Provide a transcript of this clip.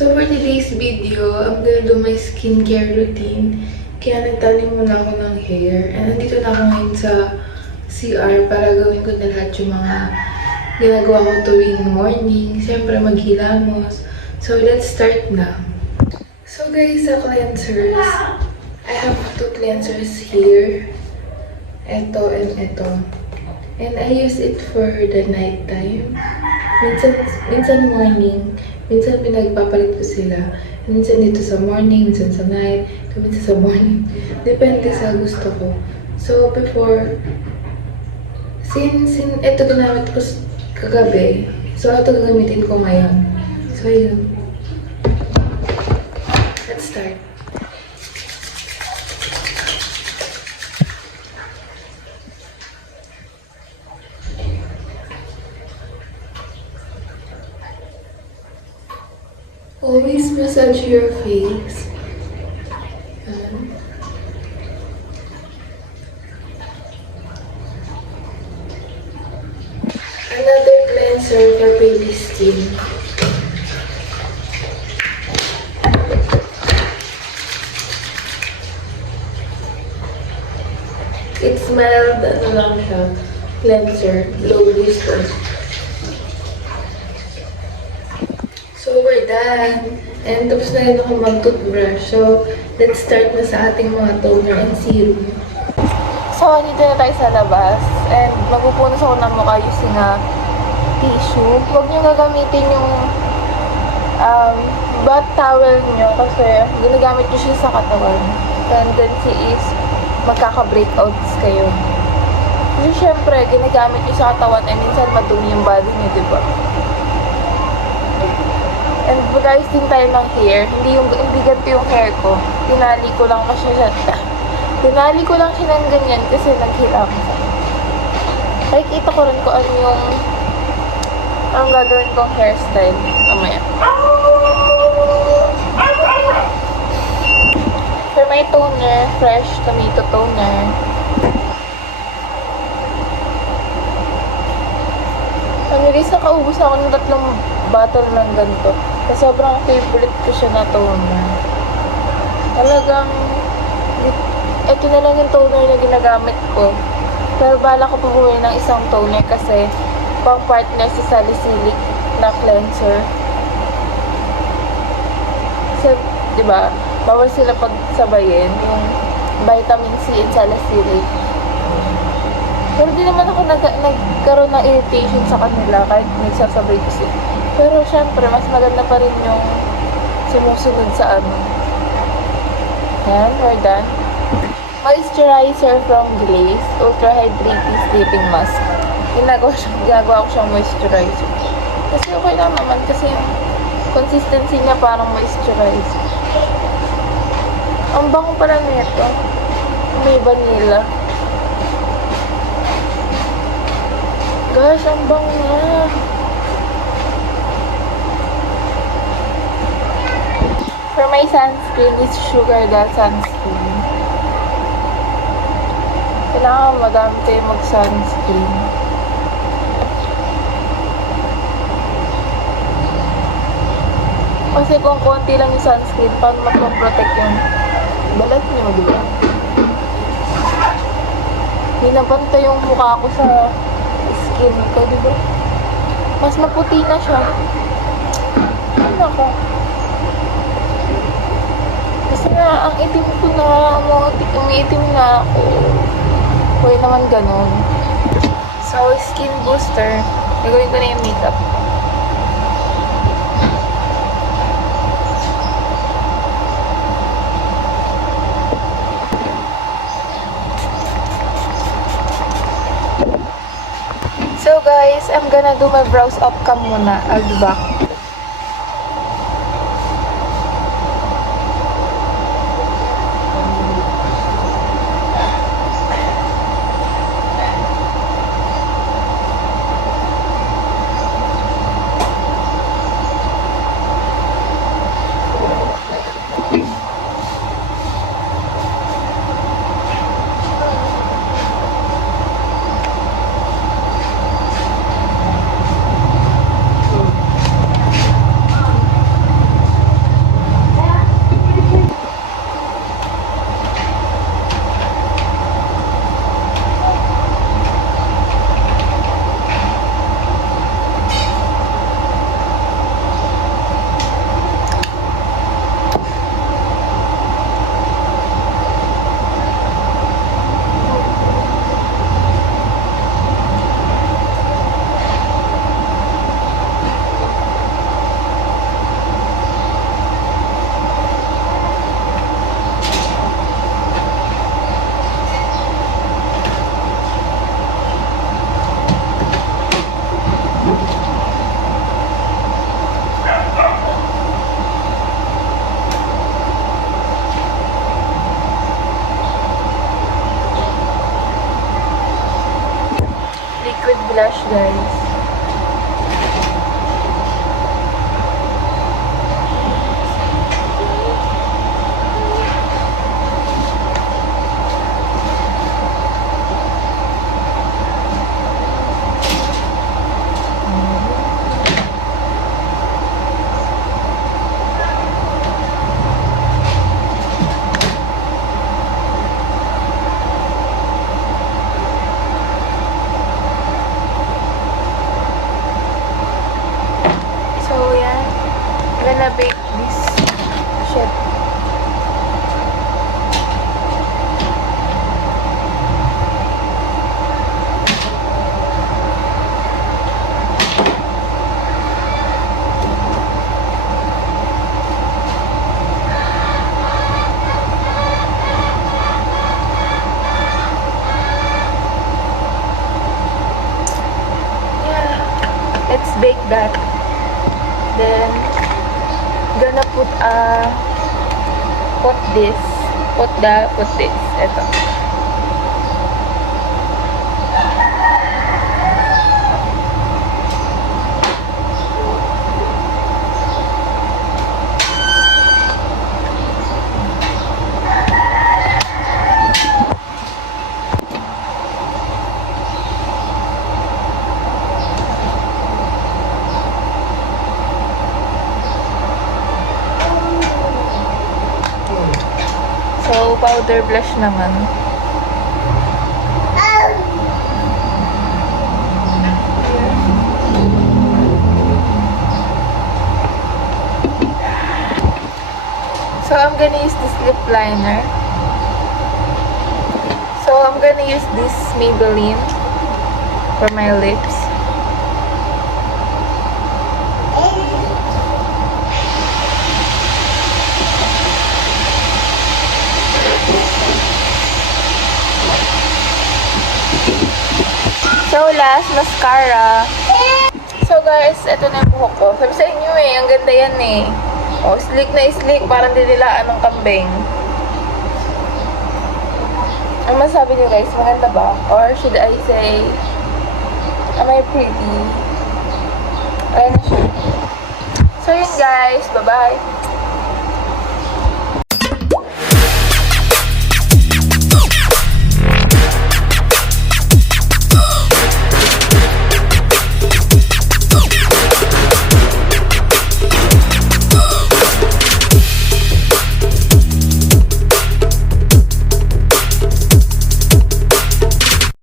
So for today's video, I'm gonna do my skincare routine. Kaya nagtanim muna ako ng hair. And nandito na ako ngayon sa CR para gawin ko na lahat yung mga ginagawa ko tuwing morning. Siyempre maghilamos. So let's start na. So guys, sa cleansers, I have two cleansers here. Ito and ito. And I use it for the night time. Minsan morning, minsan pinagpapalit ko sila. Minsan dito sa morning, minsan sa night, minsan sa morning. Depende sa gusto ko. So before, since ito ginamit ko kagabi, so ito gagamitin ko ngayon. So yun. Let's start. Always massage your face. Another cleanser for baby skin. It's mild, ano lang siya, cleanser, low booster. So we're done. And tapos na rin ako mag-toothbrush. So, let's start na sa ating mga toner and serum. So, nandito na tayo sa labas. And magpupunas ako ng mukha using tissue. Huwag niyo gagamitin yung bath towel niyo kasi ginagamit niyo siya sa katawan. Tendency is magkaka-breakouts kayo. Kasi syempre, ginagamit niyo sa katawan and minsan madumi yung body niyo, diba? And guys, din tayo ng hair. Hindi ganito yung hair ko. Tinali ko lang siya ng ganyan kasi naghilang. Nakikita ko rin kung ano yung ang gagawin kong hairstyle. Mamaya. For my toner, fresh tomato toner. Guys, nakaubos na ako ng 3 bottle ng ganito. Kasi sobrang favorite ko siya na toner. Talagang, ito na lang yung toner na ginagamit ko. Pero bala ko pa bumili ng isang toner kasi pang partner sa salicylic na cleanser. Kasi, diba, bawal sila pagsabayin yung vitamin C and salicylic. Pero di naman ako nagkaroon ng irritation sa kanila kahit nagsasabay ko sila. Pero syempre, mas maganda pa rin yung sumusunod sa ano. Yan, we're done. Moisturizer from Glaze, Ultra Hydrating Sleeping Mask. Ginagawa ko siyang moisturizer. Kasi okay lang naman kasi yung consistency niya parang moisturizer. Ang bango pala nito. May vanilla. Gosh, ang bango niya. For my sunscreen, is Sugar Dot Sunscreen. Kailangan madami kayo mag-sunscreen. Kasi kung konti lang yung sunscreen, paano mag-protect yung balat niyo, diba? Binabanta yung mukha ko sa skin ko, diba? Mas maputi na siya. Ano ko? Kasi nga, ang itim ko na, umiitim na ako. Huwag naman ganun. So, skin booster. Nagawin ko na yung makeup ko. So guys, I'm gonna do my brows up cam muna. I'll be back. blush, guys. So, yan. I'm gonna bake this shit. Yeah. Let's bake that. Then, gonna put this. Put this. Ito. So, powder blush naman. So, I'm gonna use this lip liner. So, I'm gonna use this Maybelline for my lips. So, last, mascara. So, guys, ito na yung buhok ko. Sabi sa inyo ang ganda yan Oh, slick na slick, parang dinilaan ng kambing. Ano masabi niyo, guys? Maganda ba? Or should I say, am I pretty? Ayan na siya. So, yun, guys. Bye-bye.